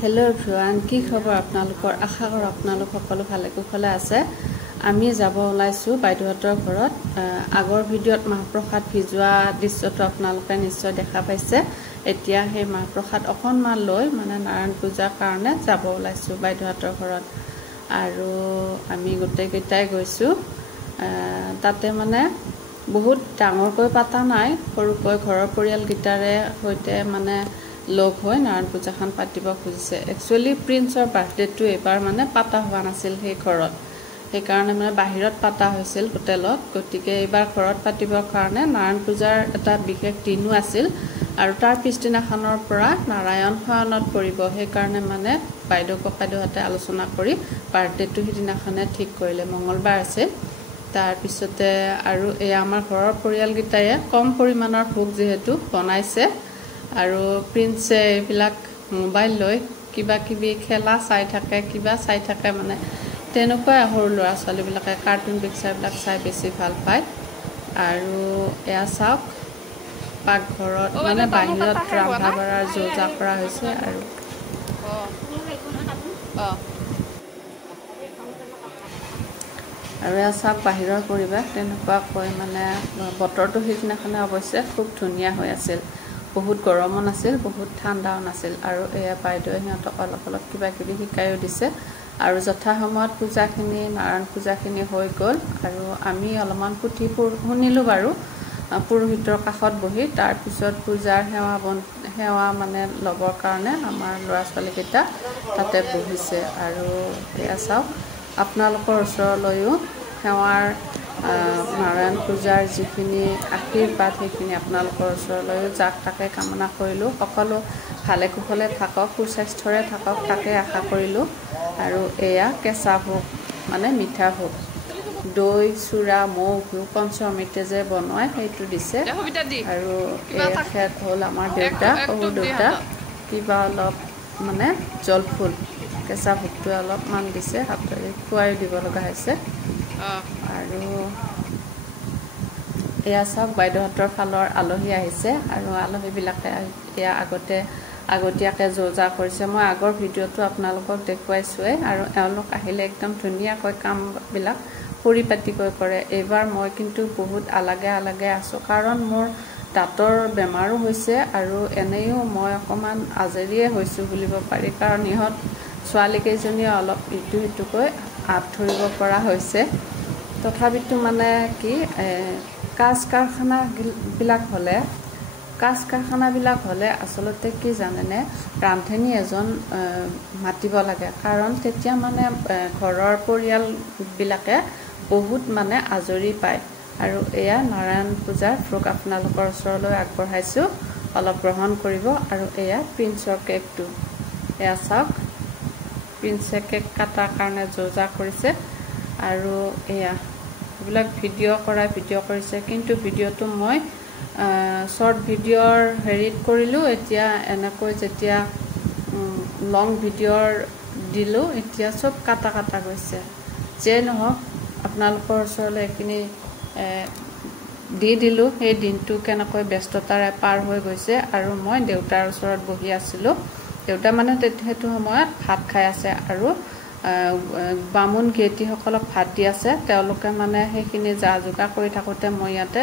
hello everyone কি খবৰ আপোনালোকৰ আশা কৰো আপোনালোক সকলো ভালে কুশলে আছে আমি যাব ওলাইছো বাইদেউহঁতৰ ঘৰত আগৰ ভিডিঅ'ত মহাপ্ৰসাদ ভিজুৱা দৃশ্যটো আপোনালোকে নিশ্চয় দেখা পাইছে এতিয়া সেই মহাপ্ৰসাদ অকনমান লৈ মানে নাৰায়ণ পূজাৰ কাৰণে যাব ওলাইছো বাইদেউহঁতৰ ঘৰত আৰু আমি গোটেইকেইটাই গৈছো তাতে মানে বহুত ডাঙৰকৈ পাতা নাই সৰুকৈ ঘৰৰ পৰিয়াল গিটাৰে হৈতে মানে लोक होय नारायण पूजाखान पातिब खुजिसे एक्चुअली प्रिन्सर बार्थडेটো এবাৰ মানে পাতা হোৱা নাছিল সেই ঘৰত সেই কাৰণে মানে বাহিৰত পাতা হৈছিল হোটেলত গতিকে এবাৰ ঘৰত পাতিবৰ কাৰণে নাৰায়ণ পূজাৰ এটা বিশেষ দিনও আছিল আৰু তাৰ পিছদিনাখনৰ পৰা নাৰায়ণ শয়নত পৰিব সেই কাৰণে মানে বাইদেউ ককাইদেউহঁতে আলোচনা কৰি বাৰ্থডেটো সিদিনাখনে ঠিক কৰিলে মঙ্গলবাৰ আছে তাৰ পিছতে আৰু এই আমাৰ ঘৰৰ পৰিয়াল গিটায়ে কম পৰিমাণৰ ভোগ যেহেতু বনাইছে আৰু প্ৰিন্সে এইবিলাক মোবাইল লৈ কিবা কিবি খেলা চাই থাকে কিবা চাই থাকে মানে তেনেকুৱা সৰু ল'ৰা ছোৱালী বিলাকে কাৰ্টুন পিকচাৰ বিলাক চাই বেছি ভাল পায় আৰু এয়া চাওক পাকঘৰত মানে বাহিৰত ৰান্ধা বাঢ়াৰ যোজা কৰা হৈছে আৰু আৰু এয়া চাওক বাহিৰৰ পৰিৱেশ তেনেকুৱাকৈ মানে বতৰটো সিদিনাখনে অৱশ্যে খুব ধুনীয়া হৈ আছিল বহুত গৰমো নাছিল বহুত ঠাণ্ডাও নাছিল আৰু এয়া বাইদেউ হিহঁতক অলপ অলপ কিবা কিবি শিকাইও দিছে আৰু যথা সময়ত পূজাখিনি নাৰায়ণ পূজাখিনি হৈ গ'ল আৰু আমি অলপমান পুথি শুনিলোঁ বাৰু পুৰোহিতৰ কাষত বহি তাৰ পিছত পূজাৰ সেৱা মানে ল'বৰ কাৰণে আমাৰ ল'ৰা ছোৱালীকেইটা তাতে বহিছে আৰু এয়া চাওক আপোনালোকৰ ওচৰলৈও সেৱাৰ নাৰায়ণ পূজাৰ যিখিনি আশীৰ্বাদ সেইখিনি আপোনালোকৰ ওচৰলৈও যাক তাকে কামনা কৰিলোঁ সকলো ভালে কুশলে থাকক সুস্বাস্থ্যৰে থাকক তাকে আশা কৰিলোঁ আৰু এয়া কেঁচা ভোগ মানে মিঠা ভোগ দৈ চূড়া মৌ ঘিউ পঞ্চমৃতে যে বনোৱাই সেইটো দিছে আৰু এখেত হ'ল আমাৰ দেউতা শহুৰ দেউতা কিবা অলপ মানে জলফুল কেঁচা ভোগটোৱে অলপমান দিছে হাতেৰে খুৱাই দিব লগা হৈছে আৰু এয়া চাওক বাইদেউহঁতৰ ফালৰ আলহী আহিছে আৰু আলহীবিলাকে এয়া আগতীয়াকৈ যোজা কৰিছে মই আগৰ ভিডিঅ'টো আপোনালোকক দেখুৱাইছোঁৱেই আৰু এওঁলোক আহিলে একদম ধুনীয়াকৈ কামবিলাক পৰিপাটিকৈ কৰে এইবাৰ মই কিন্তু বহুত আলাগে আছোঁ কাৰণ মোৰ দাঁতৰ বেমাৰো হৈছে আৰু এনেও মই অকণমান আজৰিয়ে হৈছোঁ বুলিব পাৰি কাৰণ ইহঁত ছোৱালীকেইজনীয়ে অলপ ইটো সিটোকৈ হাত ধৰিব পৰা হৈছে তথাপিতো মানে কি কাজ কাৰখানাবিলাক হ'লে আচলতে কি জানেনে ৰান্ধনী এজন মাতিব লাগে কাৰণ তেতিয়া মানে ঘৰৰ পৰিয়ালবিলাকে বহুত মানে আজৰি পায় আৰু এয়া নাৰায়ণ পূজাৰ ভোগ আপোনালোকৰ ওচৰলৈ আগবঢ়াইছোঁ অলপ গ্ৰহণ কৰিব আৰু এয়া প্ৰিন্সৰ কেকটো এয়া চাওক প্ৰিন্সে কেক কাটাৰ কাৰণে যোজা কৰিছে আৰু এয়া এইবিলাক ভিডিঅ' কৰিছে কিন্তু ভিডিঅ'টো মই শ্বৰ্ট ভিডিঅ'ৰ হেৰিত কৰিলোঁ এতিয়া এনেকৈ যেতিয়া লং ভিডিঅ'ৰ দিলোঁ এতিয়া চব কাটা গৈছে যে নহওক আপোনালোকৰ ওচৰলৈ এইখিনি দি দিলোঁ সেই দিনটো কেনেকৈ ব্যস্ততাৰে পাৰ হৈ গৈছে আৰু মই দেউতাৰ ওচৰত বহি আছিলোঁ দেউতা মানে সেইটো সময়ত ভাত খাই আছে আৰু বামুণ গেইটীসকলক ভাত দি আছে তেওঁলোকে মানে সেইখিনি যা যোগাৰ কৰি থাকোঁতে মই ইয়াতে